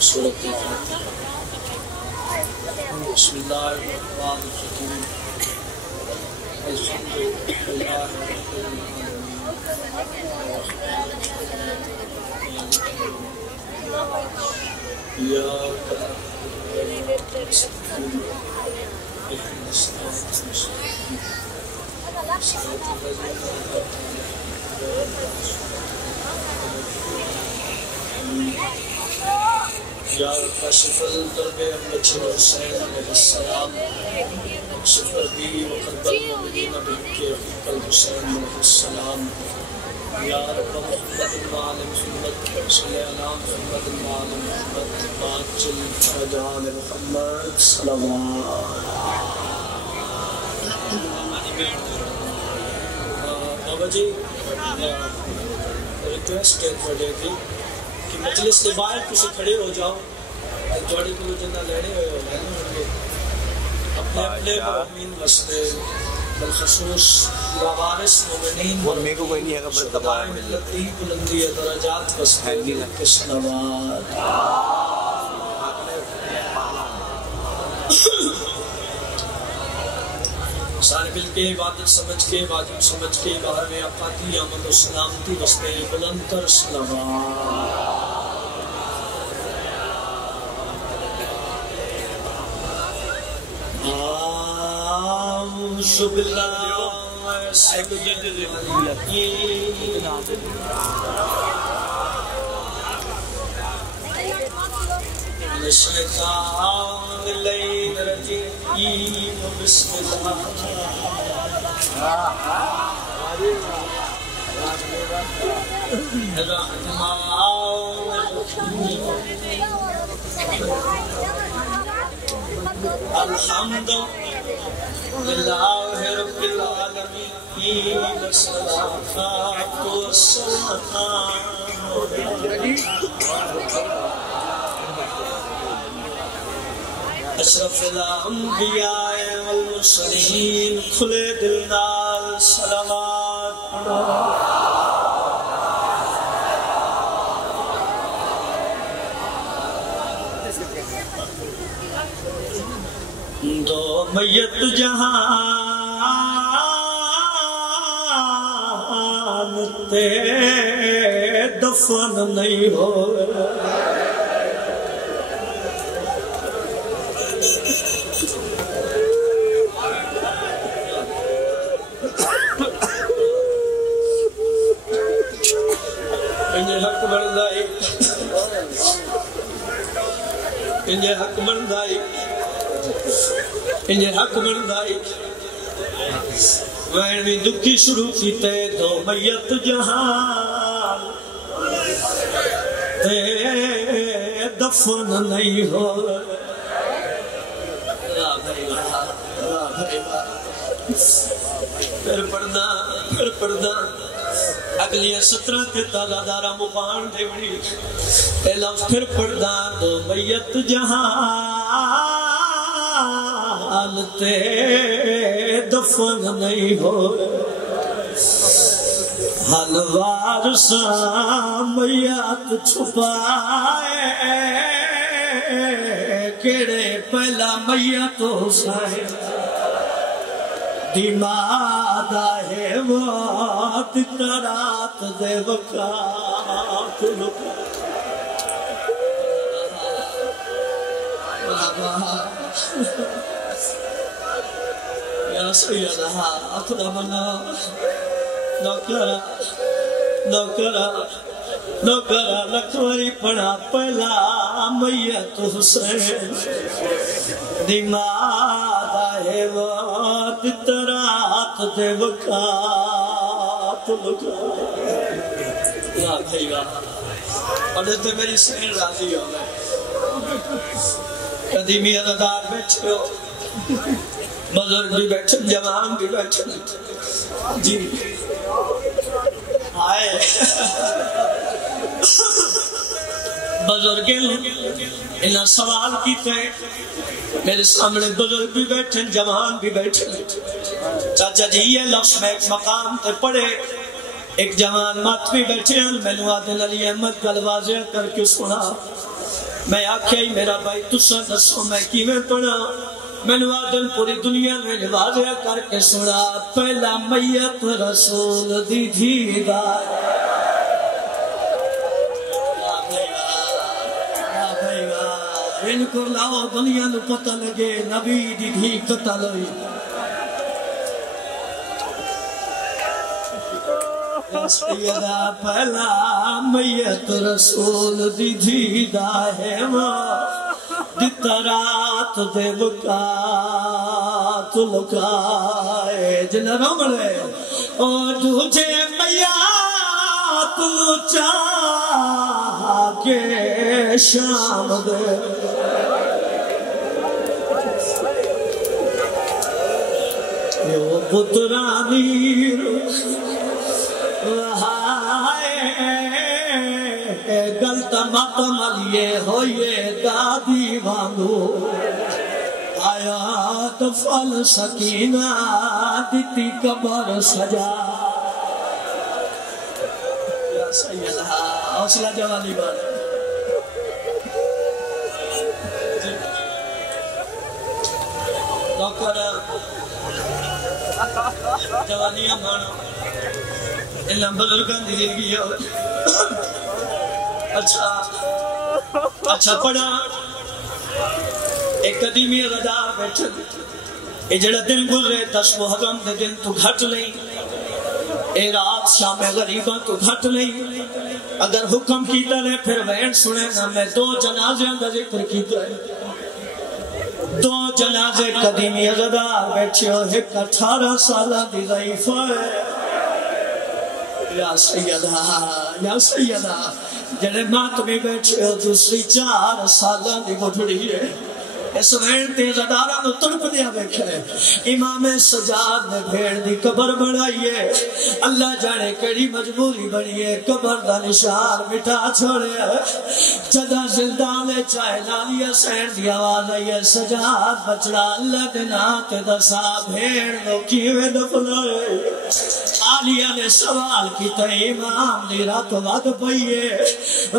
سورۃ الفاتحہ۔ بسم اللہ الرحمن الرحیم۔ الحمد للہ رب یا کاشف الکرب بچر حسین علیہ السلام، اکشف الکربی وقرب المؤمنین بحق الحسین علیہ السلام، یا رب محمد وآل محمد صلی علی محمد وآل محمد عاجل فرجان محمد صلوات۔ بابا جی ریکویسٹ ہے تھوڑے کی کہ مجلس کے باہر کسی کھڑے ہو جاؤ، جوڑی کو جنہ لینے ہوئے ہو لینے ہوں گے اپنے اپنے مومین وستے بالخصوص وارث مومنین خدائے ملتی بلندی درجات وستے کس نوات۔ سارے مل کے عبادت سمجھ کے واجب سمجھ کے باہر میں اقاتی آمد و سلامتی وستے بلند تر صلوات۔ اعوذ باللہ من الشیطان الرجیم، بسم اللہ الحمد للہ رب العالمین، والصلاة والسلام اشرف الانبیاء والمرسلین، کھلے دل نال صلوات۔ دو میت جہان تے دفن نہیں ہوئے، انجھے حق بردائی، انجھے حق بردائی، انجھے حق بردائی وین بھی دکھی شروع کیتے دو میت جہان تے دفن نہیں ہو۔ پھر پردہ اگلی 17 تے تازہ دارہ مبان دے بڑی اے لفظ پھر پردہ دو میت جہان تے دفن نہیں ہو، حلوار سامیات چھپائے کیڑے پہلا میت حسین دماد ہے وقت کرات دے وقات لکا یا سیدہ اکرمنا نوکرہ لکھوری پڑا پہلا میت حسین دماد ہے وقت ترات دے وقات لکا۔ یا بھائی واہ پڑھے تو میری سین راضی ہو گئے، قدیمی عددار بیٹھے ہو، بزرگ بھی بیٹھے، جوان بھی بیٹھے جی آئے بزرگیں انہاں سوال کیتے، میرے سامنے بزرگ بھی بیٹھے، جوان بھی بیٹھے، چاچا جی یہ لفظ میں ایک مقام تے پڑھے، ایک جوان ماتوی بیٹھے ہیں، میں نے آدھن علی احمد گل واضح کر کے سنا، میں آکھیا ہی میرا بھائی تسا دسو میں کیویں پڑھا، میں نے آدھن پوری دنیا میں واضح کر کے سنا، پہلا میت رسول دی دیدار، ان کو لاؤ دنیا نو پتہ لگے نبی دی دھی قتل ہوئی، سیدہ پہلا میت رسول دی دھیدہ ہے ماں جتا رات دے وقات لکائے جن رمڑے اور تجھے میات نو چاہ کے شام دے یہ پترانی گلت ماتم علیے ہوئے دادی وانگو آیا دفل سکینہ دیتی قبر سجا یا سیدہ حوصلہ جوانی بات ڈاکٹر جوانیاں مانو اللہ بزرگان دی زندگی ہو اچھا پڑھا ایک قدیمی غدار بیٹھے اے جڑا دن گزرے 10 محرم دے دن تو گھٹ نہیں اے رات شام غریبہ تو گھٹ نہیں اگر حکم کیتا رہے پھر وین سنے نا میں 2 جنازے کا ذکر کیتا ہے 2 جنازے قدیمی غدار بیٹھے ہو ایک 18 سالہ دی ضعیف ہے یا سیدہ جنہیں مات میں بیٹھے ہو دوسری 4 سالہ دی بڑھڑی ہے اس وین تیز ادارہ نو تڑپ دیا بیٹھے امام سجاد نے بھیڑ دی قبر بڑھائیے اللہ جانے کڑی مجبوری بڑھئے قبر دا نشان مٹا چھوڑے جدہ زندانے چاہے نالی حسین دی آواز آئیے سجاد بچڑا اللہ دنات دسا بھیڑ نو کیوے دفنائے آلیہ نے سوال کی تا امام دی رات وقت پئیے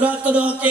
رات رو کے